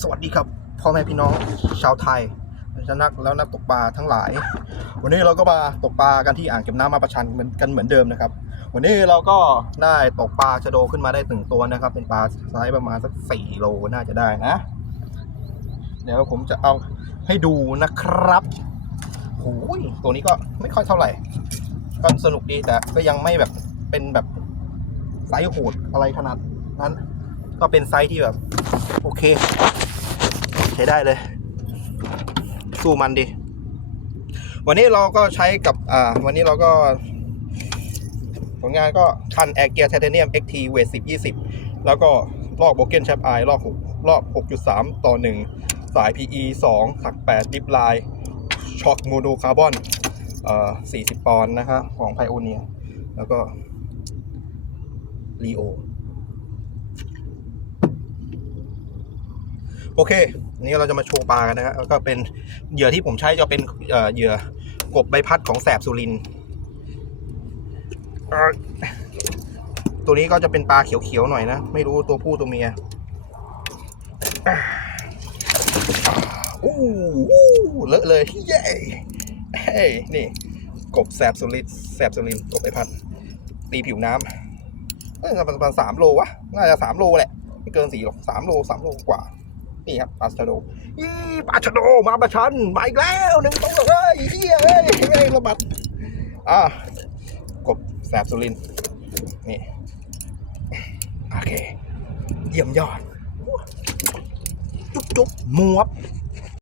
สวัสดีครับพ่อแม่พี่น้องชาวไทยนักแล้วนักตกปลาทั้งหลาย วันนี้เราก็มาตกปลากันที่อ่างเก็บน้ำมาประชันเหมือนกันเหมือนเดิมนะครับ วันนี้เราก็ได้ตกปลาชะโดขึ้นมาได้ถึงตัวนะครับ เป็นปลาไซส์ประมาณสักสี่โลน่าจะได้นะ เดี๋ยวผมจะเอาให้ดูนะครับโอ้ยตัวนี้ก็ไม่ค่อยเท่าไหร่ก็สนุกดีแต่ก็ยังไม่แบบเป็นแบบไซส์โหดอะไรขนาดนั้น ก็เป็นไซส์ที่แบบ โอเค ใช้ได้เลย สู้มันดี วันนี้เราก็ใช้กับ อ่า วันนี้เราก็ ผลงานก็คันแอร์เกียร์ไทเทเนียม XT เวท10 20 แล้วก็ลอกโบเกนแชปไอลอก6รอบ 6.3 ต่อ 1 สาย PE 2ถัก8ดิฟไลน์ช็อคโมโนคาร์บอนเอ่อ40 ปอนด์นะฮะของไพโอเนียแล้วก็ลีโอ โอเคนี้เราจะมาโชว์ปลากันนะฮะแล้วก็เป็นเหยื่อที่ผมใช้จะเป็นเหยื่อกบใบพัดของแสบสุรินตัวนี้ก็จะเป็นปลาเขียวๆหน่อยนะ ไม่รู้ตัวผู้ตัวเมียอู้หูเลอะเลยเย้เฮ้ยนี่ กบแสบสุรินแสบสุรินกบใบพัด ตีผิวน้ำเออประมาณสามโลวะน่าจะสามโลแหละ ไม่เกินสี่หรอกสามโลสามโลกว่า นี่ครับปาชโดอีปาชโดมาประชันมาอีกแล้วหนึ่งตัวเลยเฮียเฮ้ยไงระบัดอ่ากบแสบสุรินนี่โอเค เยี่ยมยอด จุ๊บจุ๊บมวบ